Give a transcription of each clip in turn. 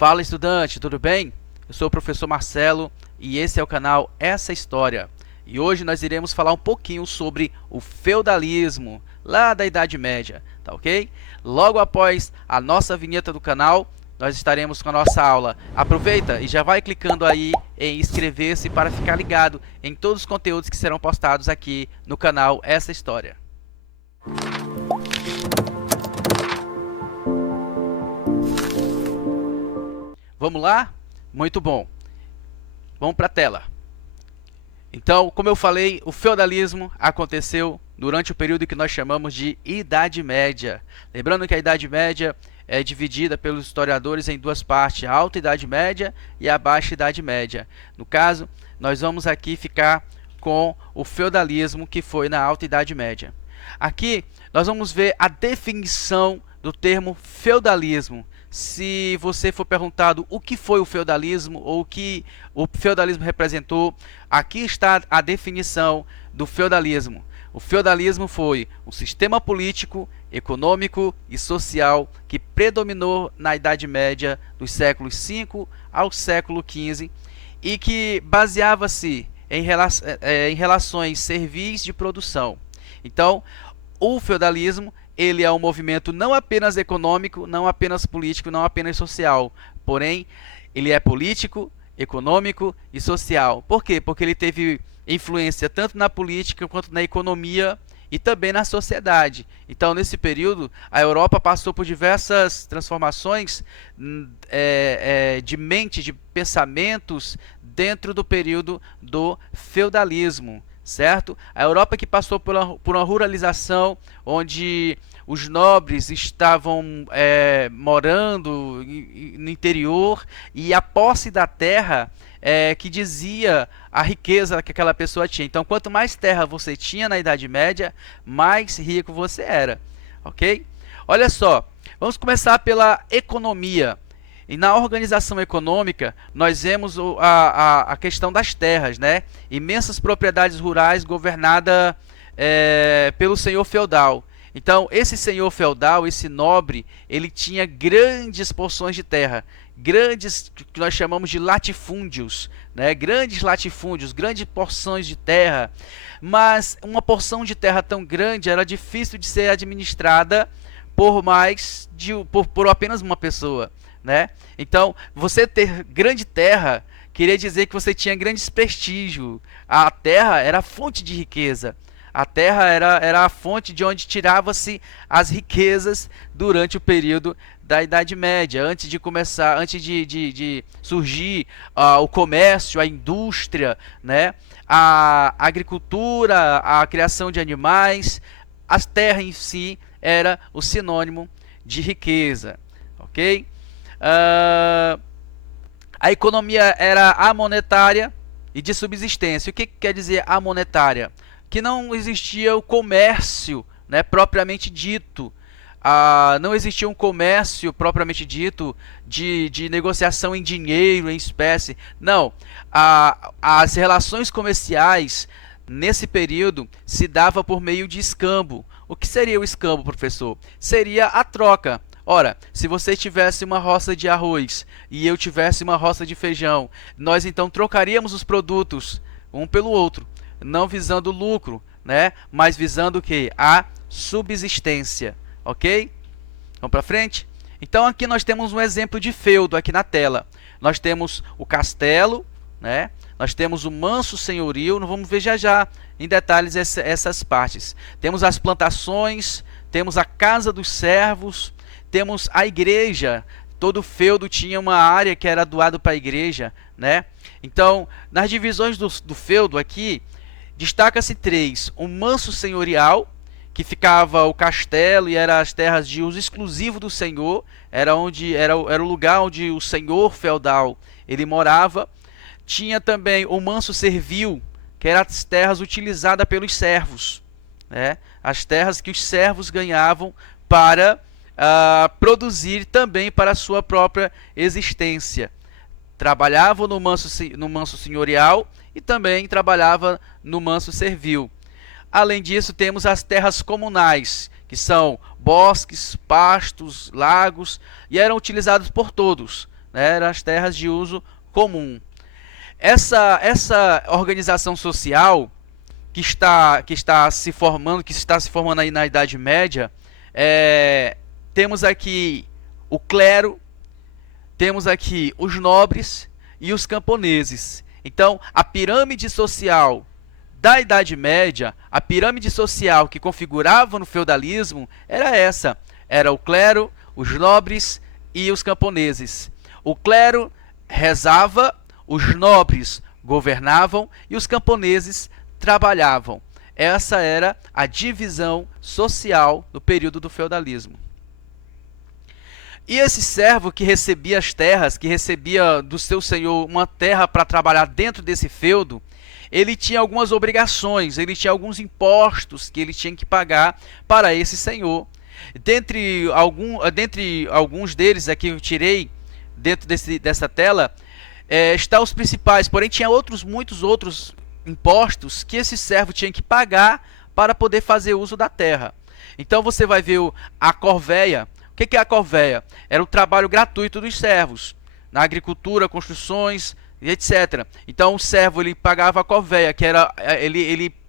Fala, estudante, tudo bem? Eu sou o professor Marcelo e esse é o canal Essa História. E hoje nós iremos falar um pouquinho sobre o feudalismo lá da Idade Média, tá ok? Logo após a nossa vinheta do canal, nós estaremos com a nossa aula. Aproveita e já vai clicando aí em inscrever-se para ficar ligado em todos os conteúdos que serão postados aqui no canal Essa História. Vamos lá? Muito bom. Vamos para a tela. Então, como eu falei, o feudalismo aconteceu durante o período que nós chamamos de Idade Média. Lembrando que a Idade Média é dividida pelos historiadores em duas partes, a Alta Idade Média e a Baixa Idade Média. No caso, nós vamos aqui ficar com o feudalismo que foi na Alta Idade Média. Aqui, nós vamos ver a definição do termo feudalismo. Se você for perguntado o que foi o feudalismo ou o que o feudalismo representou, aqui está a definição do feudalismo. O feudalismo foi um sistema político, econômico e social que predominou na Idade Média dos séculos V ao século XV e que baseava-se em relações servis de produção. Então, o feudalismo ele é um movimento não apenas econômico, não apenas político, não apenas social, porém ele é político, econômico e social. Por quê? Porque ele teve influência tanto na política quanto na economia e também na sociedade. Então, nesse período, a Europa passou por diversas transformações de mente, de pensamentos dentro do período do feudalismo. Certo? A Europa que passou por uma ruralização onde os nobres estavam morando no interior e a posse da terra que dizia a riqueza que aquela pessoa tinha. Então, quanto mais terra você tinha na Idade Média, mais rico você era. Ok? Olha só, vamos começar pela economia. E na organização econômica, nós vemos a questão das terras, né? Imensas propriedades rurais governadas pelo senhor feudal. Então, esse senhor feudal, esse nobre, ele tinha grandes porções de terra, grandes, que nós chamamos de latifúndios, né? Grandes latifúndios, grandes porções de terra. Mas uma porção de terra tão grande era difícil de ser administrada por apenas uma pessoa. Né? Então, você ter grande terra queria dizer que você tinha grande prestígio. A terra era a fonte de riqueza. A terra era a fonte de onde tirava-se as riquezas durante o período da Idade Média, antes de surgir o comércio, a indústria, né? A agricultura, a criação de animais. A terra em si era o sinônimo de riqueza, ok? A economia era amonetária e de subsistência. O que quer dizer amonetária? Que não existia o comércio, né, propriamente dito. Não existia um comércio propriamente dito de negociação em dinheiro, em espécie. Não. As relações comerciais nesse período se dava por meio de escambo. O que seria o escambo, professor? Seria a troca. Ora, se você tivesse uma roça de arroz e eu tivesse uma roça de feijão, nós então trocaríamos os produtos um pelo outro, não visando lucro, né? Mas visando o quê? A subsistência, ok? Vamos para frente? Então aqui nós temos um exemplo de feudo aqui na tela. Nós temos o castelo, né? Nós temos o manso senhorio, não vamos ver já em detalhes essas partes. Temos as plantações, temos a casa dos servos, temos a igreja. Todo feudo tinha uma área que era doado para a igreja, né? Então, nas divisões do feudo aqui, destaca-se três. O manso senhorial, que ficava o castelo e eram as terras de uso exclusivo do senhor, era o lugar onde o senhor feudal ele morava. Tinha também o manso servil, que eram as terras utilizadas pelos servos, né? As terras que os servos ganhavam para produzir também para a sua própria existência. Trabalhava no manso senhorial e também trabalhava no manso servil. Além disso, temos as terras comunais, que são bosques, pastos, lagos, e eram utilizados por todos, né, eram as terras de uso comum. Essa organização social que está se formando aí na Idade Média, temos aqui o clero, temos aqui os nobres e os camponeses. Então, a pirâmide social da Idade Média, a pirâmide social que configurava no feudalismo, era essa. Era o clero, os nobres e os camponeses. O clero rezava, os nobres governavam e os camponeses trabalhavam. Essa era a divisão social do período do feudalismo. E esse servo que recebia as terras, que recebia do seu senhor uma terra para trabalhar dentro desse feudo, ele tinha algumas obrigações, ele tinha alguns impostos que ele tinha que pagar para esse senhor. Dentre alguns deles aqui eu tirei dentro dessa tela, está os principais, porém tinha muitos outros impostos que esse servo tinha que pagar para poder fazer uso da terra. Então você vai ver a corvéia. O que é a corvéia? Era o trabalho gratuito dos servos, na agricultura, construções, etc. Então o servo ele pagava a corvéia, que era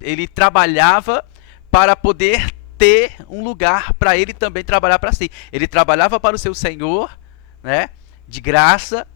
ele trabalhava para poder ter um lugar para ele também trabalhar para si. Ele trabalhava para o seu senhor, né, de graça.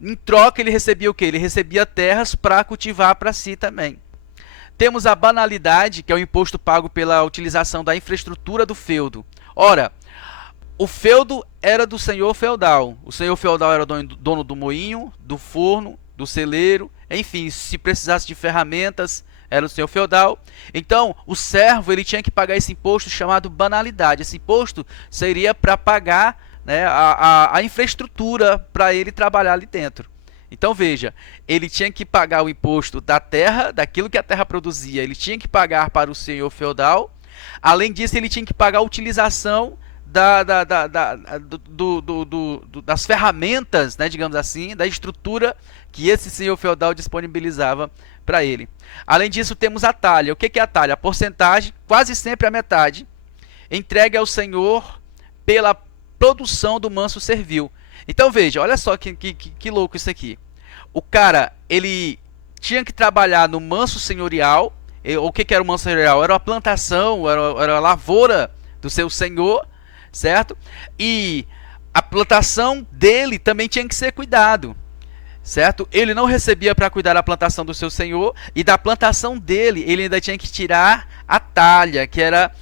Em troca ele recebia o quê? Ele recebia terras para cultivar para si também. Temos a banalidade, que é o imposto pago pela utilização da infraestrutura do feudo. Ora, o feudo era do senhor feudal. O senhor feudal era dono do moinho, do forno, do celeiro, enfim, se precisasse de ferramentas, era o senhor feudal. Então, o servo ele tinha que pagar esse imposto chamado banalidade. Esse imposto seria para pagar, né, a infraestrutura para ele trabalhar ali dentro. Então veja, ele tinha que pagar o imposto da terra, daquilo que a terra produzia, ele tinha que pagar para o senhor feudal. Além disso, ele tinha que pagar a utilização das ferramentas, né, digamos assim, da estrutura que esse senhor feudal disponibilizava para ele. Além disso, temos a talha. O que é a talha? A porcentagem, quase sempre a metade, entregue ao senhor pela produção do manso servil. Então veja, olha só que louco isso aqui. O cara, ele tinha que trabalhar no manso senhorial. O que era o manso senhorial? Era a plantação, era a lavoura do seu senhor, certo? E a plantação dele também tinha que ser cuidado, certo? Ele não recebia para cuidar da plantação do seu senhor, e da plantação dele ele ainda tinha que tirar a talha, que era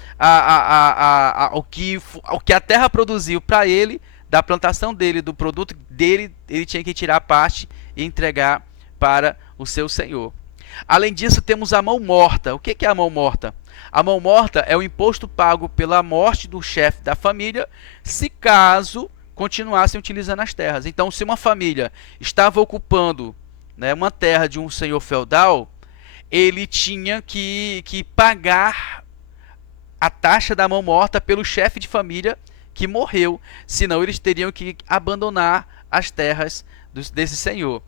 o que a terra produziu para ele, da plantação dele, do produto dele, ele tinha que tirar a parte e entregar para o seu senhor. Além disso, temos a mão morta. O que é a mão morta? A mão morta é o imposto pago pela morte do chefe da família, se caso continuassem utilizando as terras. Então, se uma família estava ocupando, né, uma terra de um senhor feudal, ele tinha que pagar a taxa da mão morta pelo chefe de família que morreu, senão eles teriam que abandonar as terras desse senhor.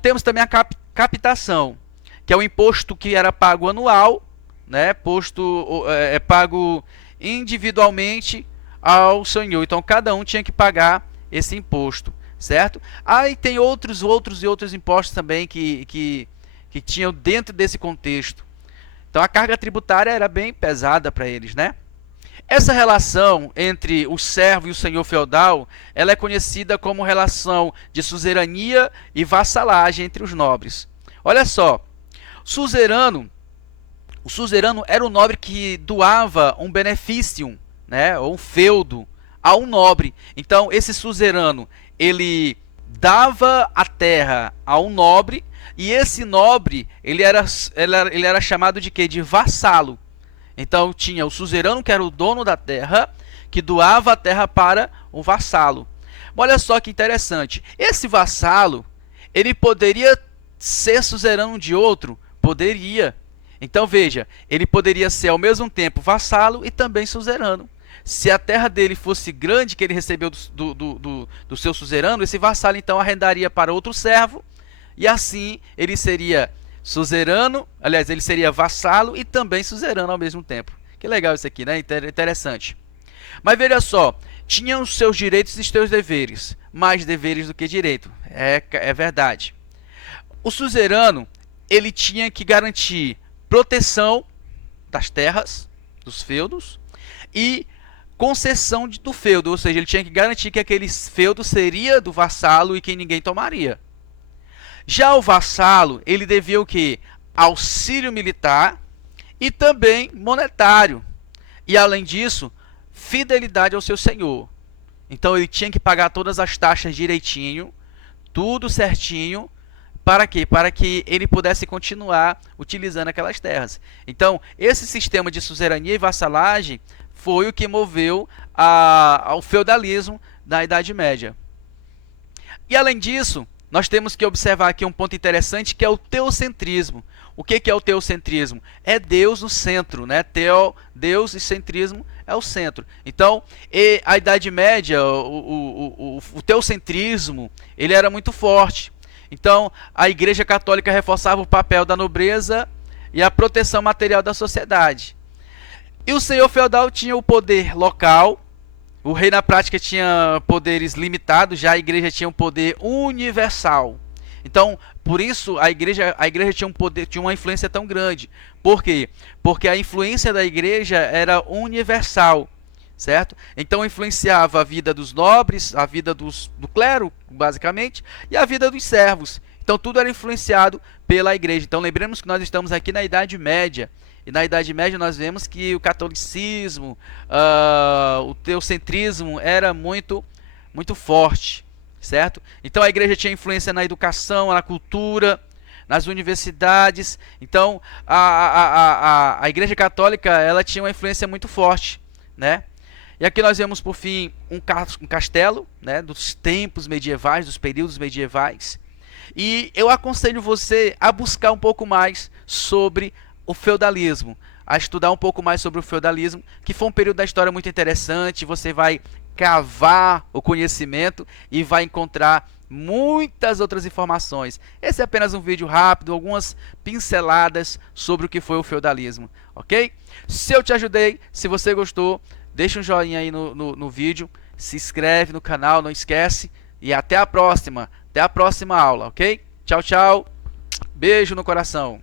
Temos também a captação, que é o imposto que era pago anual, né, pago individualmente ao senhor. Então cada um tinha que pagar esse imposto, certo? Aí tem outros impostos também que tinham dentro desse contexto. Então a carga tributária era bem pesada para eles, né? Essa relação entre o servo e o senhor feudal, ela é conhecida como relação de suzerania e vassalagem entre os nobres. Olha só, o suzerano era o nobre que doava um benefício, né, ou um feudo a um nobre. Então esse suzerano, ele dava a terra a um nobre, e esse nobre ele era chamado de quê? De vassalo. Então tinha o suzerano, que era o dono da terra, que doava a terra para um vassalo. Olha só que interessante. Esse vassalo, ele poderia ser suzerano de outro? Poderia. Então veja, ele poderia ser ao mesmo tempo vassalo e também suzerano. Se a terra dele fosse grande, que ele recebeu do seu suzerano, esse vassalo então arrendaria para outro servo, e assim ele seria suzerano, aliás, ele seria vassalo e também suzerano ao mesmo tempo. Que legal isso aqui, né? Interessante. Mas veja só, tinham os seus direitos e os seus deveres, mais deveres do que direito, é verdade. O suzerano, ele tinha que garantir proteção das terras, dos feudos, e concessão do feudo, ou seja, ele tinha que garantir que aquele feudo seria do vassalo e que ninguém tomaria. Já o vassalo, ele devia o quê? Auxílio militar e também monetário. E além disso, fidelidade ao seu senhor. Então ele tinha que pagar todas as taxas direitinho, tudo certinho, para quê? Para que ele pudesse continuar utilizando aquelas terras. Então, esse sistema de suzerania e vassalagem foi o que moveu ao feudalismo da Idade Média. E além disso, nós temos que observar aqui um ponto interessante, que é o teocentrismo. O que é o teocentrismo? É Deus no centro, né? Deus e centrismo é o centro. Então, a Idade Média, o teocentrismo, ele era muito forte. Então, a Igreja Católica reforçava o papel da nobreza e a proteção material da sociedade. E o senhor feudal tinha o poder local, o rei na prática tinha poderes limitados, já a igreja tinha um poder universal. Então, por isso a igreja tinha um poder, tinha uma influência tão grande. Por quê? Porque a influência da igreja era universal, certo? Então influenciava a vida dos nobres, a vida do clero, basicamente, e a vida dos servos. Então tudo era influenciado pela igreja. Então lembremos que nós estamos aqui na Idade Média. E na Idade Média nós vemos que o catolicismo, o teocentrismo era muito forte, certo? Então a igreja tinha influência na educação, na cultura, nas universidades. Então a igreja católica, ela tinha uma influência muito forte, né? E aqui nós vemos por fim um castelo, né, dos tempos medievais, dos períodos medievais. E eu aconselho você a buscar um pouco mais sobre o feudalismo, a estudar um pouco mais sobre o feudalismo, que foi um período da história muito interessante. Você vai cavar o conhecimento e vai encontrar muitas outras informações. Esse é apenas um vídeo rápido, algumas pinceladas sobre o que foi o feudalismo, ok? Se eu te ajudei, se você gostou, deixa um joinha aí no vídeo, se inscreve no canal, não esquece, e até a próxima aula, ok? Tchau, tchau, beijo no coração.